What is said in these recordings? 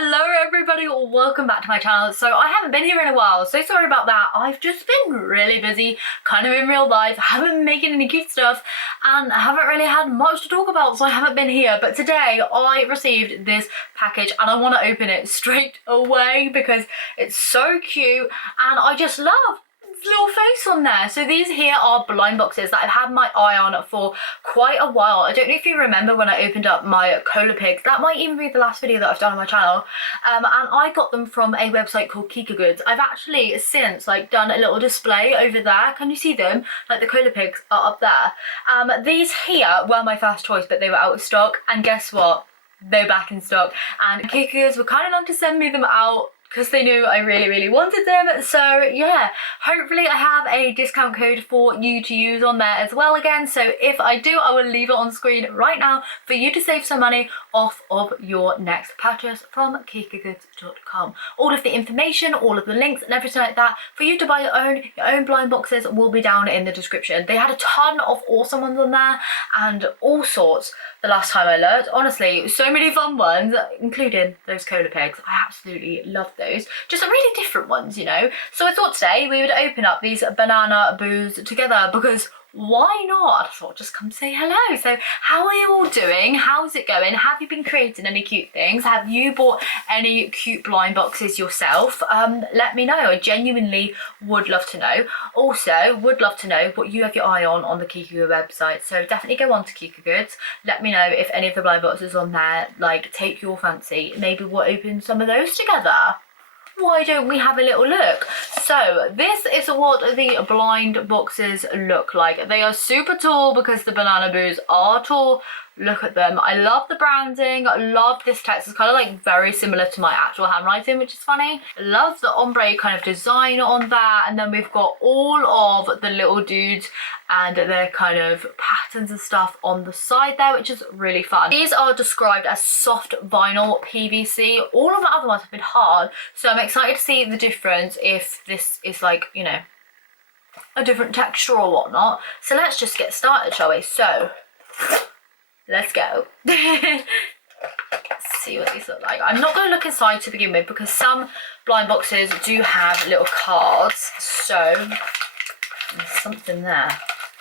Hello everybody, welcome back to my channel. So I haven't been here in a while, so sorry about that. I've just been really busy, kind of in real life, haven't been making any cute stuff, and I haven't really had much to talk about, so I haven't been here. But today I received this package and I want to open it straight away because it's so cute and I just love little face on there. So these here are blind boxes that I've had my eye on for quite a while. I don't know if you remember when I opened up my Cola Pigs. That might even be the last video that I've done on my channel. And I got them from a website called Goods. I've actually since done a little display over there. Can you see them? Like the Cola Pigs are up there. These here were my first choice, but they were out of stock. And guess what? They're back in stock. And Goods were kind enough to send me them out because they knew I really wanted them. So yeah, hopefully I have a discount code for you to use on there as well again. So if I do, I will leave it on screen right now for you to save some money off of your next purchase from kikagoods.com. All of the information, all of the links and everything like that for you to buy your own blind boxes will be down in the description. They had a ton of awesome ones on there and all sorts the last time I looked. Honestly, so many fun ones, including those Cola Pigs. I absolutely love those. Just really different ones, you know. So I thought today we would open up these banana boos together because why not? I thought just come say hello. So how are you all doing? How's it going? Have you been creating any cute things? Have you bought any cute blind boxes yourself? Let me know. I genuinely would love to know. Also, would love to know what you have your eye on the Kikagoo website. So definitely go on to Kikagoods. Let me know if any of the blind boxes on there take your fancy. Maybe we'll open some of those together. Why don't we have a little look? So this is what the blind boxes look like. They are super tall because the banana boos are tall. Look at them. I love the branding. I love this text. It's kind of very similar to my actual handwriting, which is funny. Love the ombre kind of design on that. And then we've got all of the little dudes and their kind of patterns and stuff on the side there, which is really fun. These are described as soft vinyl PVC. All of the other ones have been hard. So I'm excited to see the difference if this is you know, a different texture or whatnot. So let's just get started, shall we? So let's go. Let's see what these look like. I'm not going to look inside to begin with because some blind boxes do have little cards. So there's something there.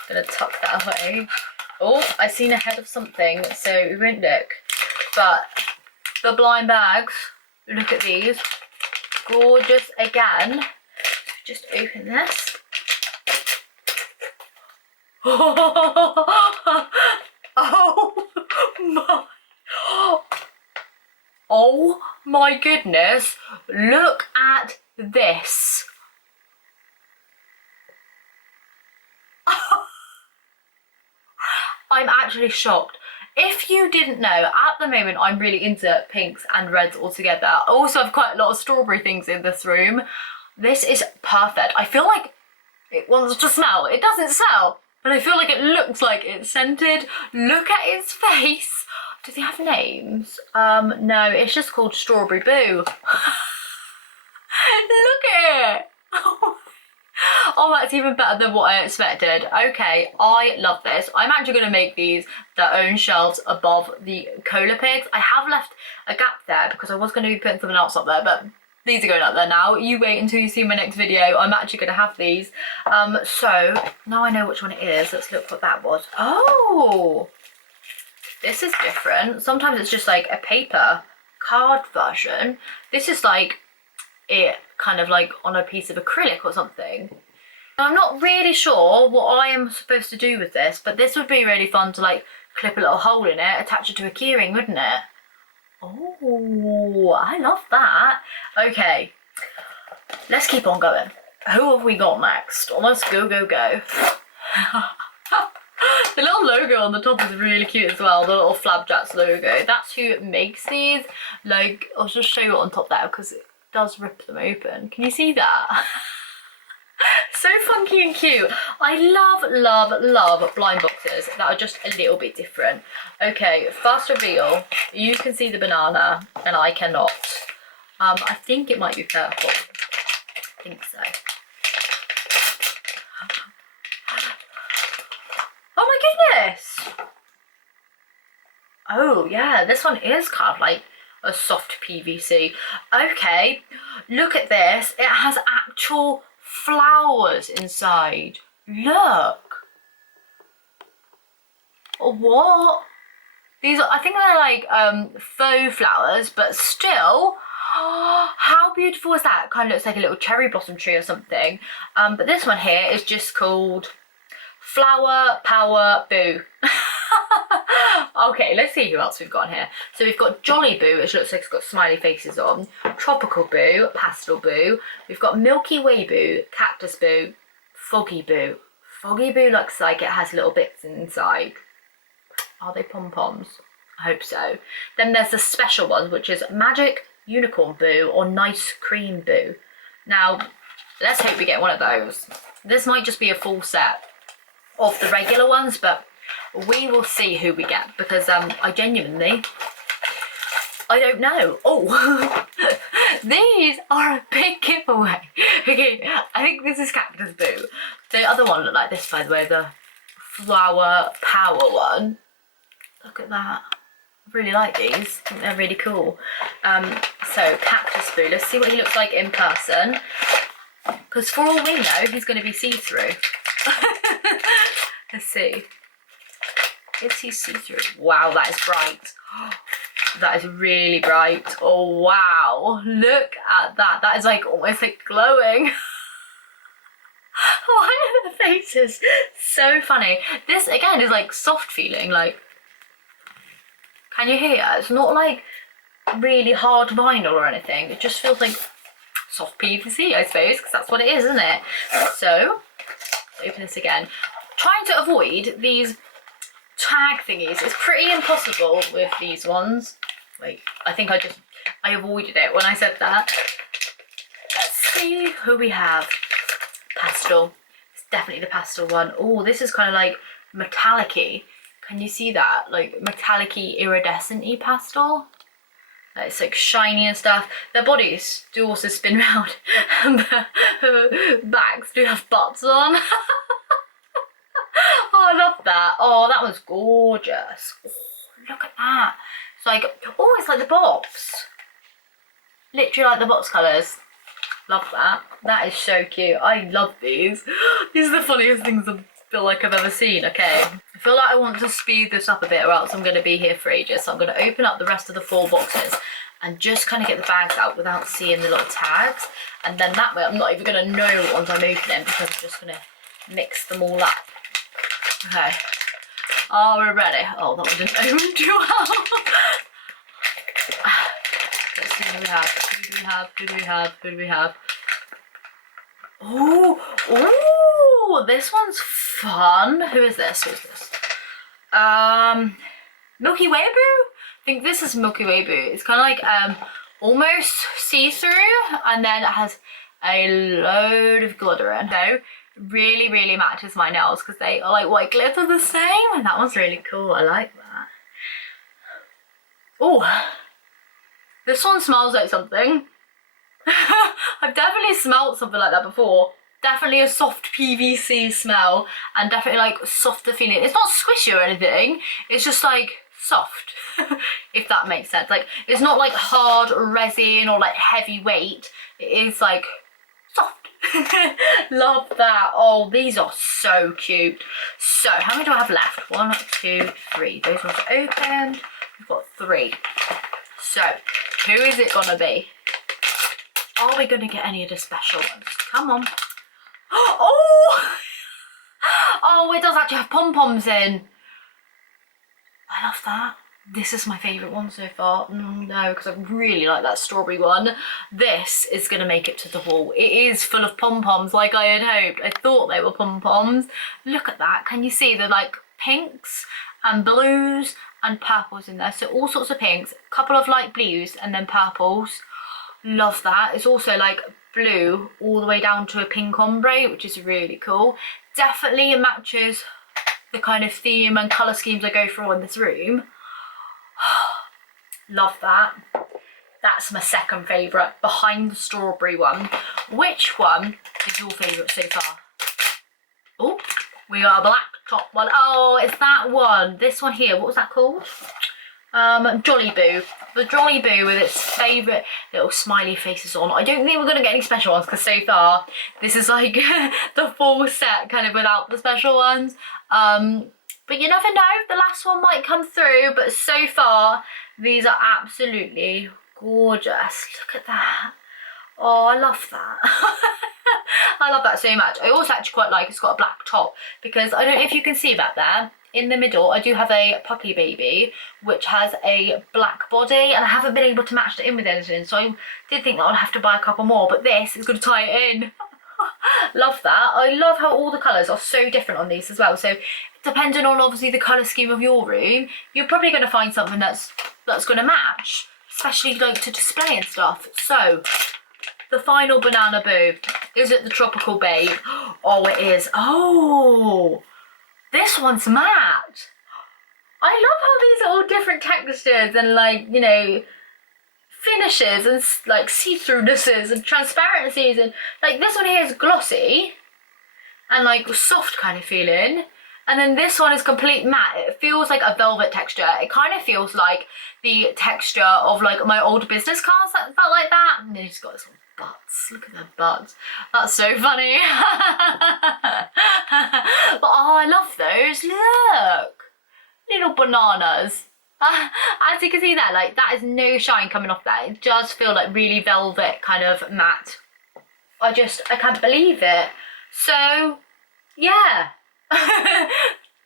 I'm going to tuck that away. Oh, I seen a head of something, so we won't look. But the blind bags, look at these. Gorgeous again. Just open this. Oh my goodness, look at this. I'm actually shocked. If you didn't know, at the moment I'm really into pinks and reds all together. I also have quite a lot of strawberry things in this room. This is perfect. I feel like it wants to smell. It doesn't smell, but I feel like it looks like it's scented. Look at its face. Does he have names? No, it's just called Strawberry Boo. Look at it. Oh, that's even better than what I expected. Okay, I love this. I'm actually going to make these their own shelves above the Cola Pigs. I have left a gap there because I was going to be putting something else up there, but these are going up there now. You wait until you see my next video. I'm actually going to have these. So now I know which one it is. Let's look what that was. Oh, this is different. Sometimes it's just a paper card version. This is it kind of on a piece of acrylic or something. I'm not really sure what I am supposed to do with this, but this would be really fun to clip a little hole in it, attach it to a keyring, wouldn't it? Oh, I love that. Okay, let's keep on going. Who have we got next? Let's go. The little logo on the top is really cute as well, the little Flapjacks logo. That's who makes these. I'll just show you it on top there because it does rip them open. Can you see that? So funky and cute. I love blind boxes that are just a little bit different. Okay, first reveal. You can see the banana and I cannot. I think it might be purple. I think so. Oh my goodness! Oh yeah, this one is kind of a soft PVC. Okay, look at this. It has actual flowers inside. Look. What? These are, I think they're like faux flowers, but still, how beautiful is that? It kind of looks like a little cherry blossom tree or something. But this one here is just called Flower Power Boo. Okay, let's see who else we've got here. So we've got Jolly Boo, which looks like it's got smiley faces on. Tropical Boo, Pastel Boo. We've got Milky Way Boo, Cactus Boo, Foggy Boo. Foggy Boo looks like it has little bits inside. Are they pom-poms? I hope so. Then there's the special one, which is Magic Unicorn Boo or Nice Cream Boo. Now, let's hope we get one of those. This might just be a full set of the regular ones, but we will see who we get, because I genuinely, I don't know. Oh, these are a big giveaway. Okay, I think this is Cactus Boo. The other one looked like this, by the way, the Flower Power one. Look at that. I really like these. I think they're really cool. So Cactus Boo, let's see what he looks like in person. Because for all we know, he's going to be see-through. Let's see. Is he see-through? Wow, that is bright. That is really bright. Oh, wow. Look at that. That is like almost like glowing. Why are the faces so funny? This, again, is like soft feeling. Like, can you hear? It's not like really hard vinyl or anything. It just feels like soft PVC, I suppose, because that's what it is, isn't it? So, open this again. Trying to avoid these tag thingies. It's pretty impossible with these ones. Wait, I think I avoided it when I said that. Let's see who we have. Pastel. It's definitely the pastel one. Oh, this is kind of like metallic-y. Can you see that? Like metallic-y, iridescent-y pastel. It's like shiny and stuff. Their bodies do also spin round. And their backs do have butts on. Oh, I love that. Oh, that was gorgeous. Oh, look at that. It's like, oh, it's like the box. Literally like the box colours. Love that. That is so cute. I love these. These are the funniest things I feel like I've ever seen. Okay, I feel like I want to speed this up a bit or else I'm going to be here for ages. So I'm going to open up the rest of the 4 boxes and just kind of get the bags out without seeing the little tags. And then that way I'm not even going to know once I'm opening, because I'm just going to mix them all up. Okay. Oh, we're ready. Oh, that one didn't open too well. Let's see who we have. Who do we have? Who do we have? Who do we have? Oh, oh, this one's fun. Who is this? Who is this? Milky Way Boo? I think this is Milky Way Boo. It's kind of like almost see-through, and then it has a load of glitter in. So, really, really matches my nails because they are like white glitter the same, and that one's really cool. I like that. Oh, this one smells like something. I've definitely smelled something like that before. Definitely a soft PVC smell, and definitely like softer feeling. It's not squishy or anything, it's just like soft, if that makes sense. Like, it's not like hard resin or like heavy weight. It is like soft. Love that. Oh, these are so cute. So, how many do I have left? 1, 2, 3. Those ones are opened. We've got 3. So, who is it gonna be? Are we gonna get any of the special ones? Come on. Oh! Oh, it does actually have pom-poms in. I love that. This is my favourite one so far. No, because I really like that strawberry one. This is going to make it to the wall. It is full of pom-poms like I had hoped. I thought they were pom-poms. Look at that. Can you see the like pinks and blues and purples in there? So all sorts of pinks, a couple of light blues and then purples. Love that. It's also like blue all the way down to a pink ombre, which is really cool. Definitely matches the kind of theme and colour schemes I go for in this room. Love that. That's my second favourite, behind the strawberry one. Which one is your favourite so far? Oh, we got a black top one. Oh, it's that one. This one here. What was that called? Jolly Boo. The Jolly Boo with its favourite little smiley faces on. I don't think we're going to get any special ones because so far this is like the full set kind of without the special ones. But you never know, the last one might come through, but so far these are absolutely gorgeous. Look at that. Oh, I love that. I love that so much. I also actually quite like it's got a black top because I don't know if you can see that there. In the middle, I do have a puppy baby, which has a black body, and I haven't been able to match it in with anything, so I did think that I'd have to buy a couple more, but this is going to tie it in. Love that. I love how all the colours are so different on these as well, so depending on obviously the colour scheme of your room, you're probably going to find something that's going to match, especially like to display and stuff. So, the final Banana Boo. Is it the Tropical Babe? Oh, it is. Oh! This one's matte. I love how these are all different textures and like, you know, finishes and like see-throughnesses and transparencies, and like this one here is glossy and like soft kind of feeling, and then this one is complete matte. It feels like a velvet texture. It kind of feels like the texture of like my old business cards that felt like that. And then it's got this one. Butts. Look at their butts. That's so funny. But oh, I love those. Look. Little bananas. As you can see there, like that is no shine coming off that. It does feel like really velvet kind of matte. I can't believe it. So, yeah.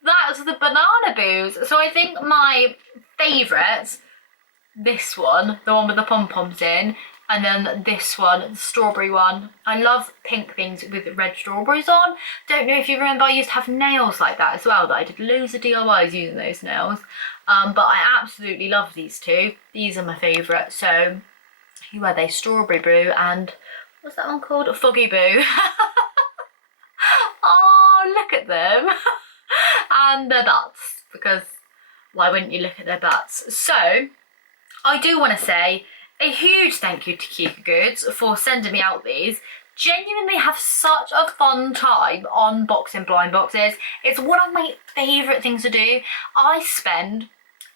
That's the Banana Boos. So I think my favourites, this one, the one with the pom-poms in, and then this one, the strawberry one. I love pink things with red strawberries on. Don't know if you remember, I used to have nails like that as well, that I did loads of DIYs using those nails. But I absolutely love these two. These are my favourite. So, who are they? Strawberry Boo and, what's that one called? Foggy Boo. Oh, look at them. And their butts, because why wouldn't you look at their butts? So, I do want to say a huge thank you to Kika Goods for sending me out these. Genuinely have such a fun time unboxing blind boxes. It's one of my favourite things to do. I spend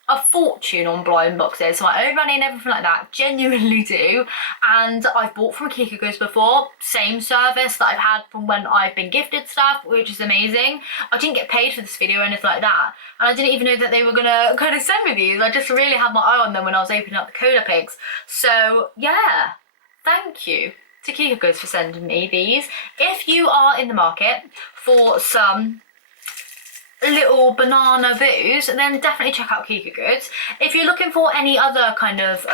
a fortune on blind boxes, so my own money and everything like that, genuinely do. And I've bought from Kika Goods before, same service that I've had from when I've been gifted stuff, which is amazing. I didn't get paid for this video or anything like that, and I didn't even know that they were gonna kind of send me these. I just really had my eye on them when I was opening up the Cola Pigs. So yeah, thank you to Kika Goods for sending me these. If you are in the market for some little banana boos, then definitely check out Kika Goods. If you're looking for any other kind of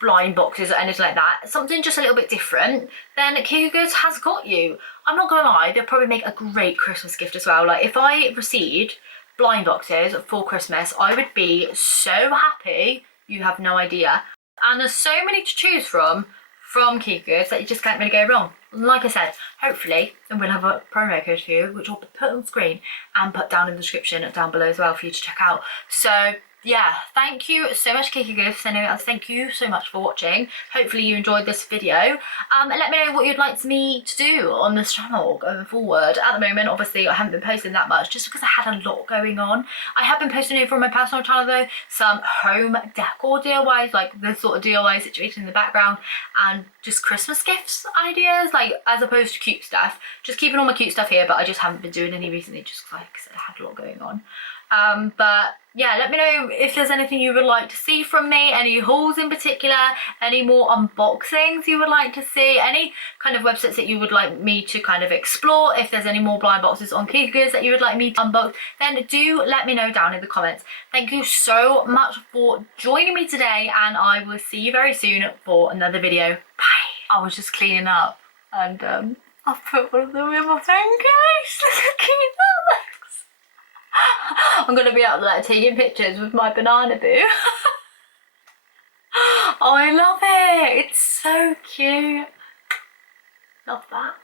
blind boxes or anything like that, something just a little bit different, then Kika Goods has got you. I'm not gonna lie, they'll probably make a great Christmas gift as well. Like if I received blind boxes for Christmas, I would be so happy, you have no idea. And there's so many to choose from Kika Goods that you just can't really go wrong. Like I said, hopefully we'll have a promo code for you, which will be put on screen and put down in the description down below as well for you to check out. So yeah, thank you so much Kika Goods for sending it out. Thank you so much for watching. Hopefully you enjoyed this video. Let me know what you'd like me to do on this channel going forward. At the moment, obviously, I haven't been posting that much just because I had a lot going on. I have been posting over on my personal channel though, some home decor DIYs, like this sort of DIY situation in the background, and just Christmas gifts ideas, like as opposed to cute stuff. Just keeping all my cute stuff here, but I just haven't been doing any recently just because, like I said, I had a lot going on. But yeah, let me know if there's anything you would like to see from me, any hauls in particular, any more unboxings you would like to see, any kind of websites that you would like me to kind of explore. If there's any more blind boxes on Kika Goods that you would like me to unbox, then do let me know down in the comments. Thank you so much for joining me today, and I will see you very soon for another video. Bye. I was just cleaning up and I've put one of them in my phone case. Look how cute that looks. I'm gonna be out there taking pictures with my banana boo. Oh, I love it. It's so cute. Love that.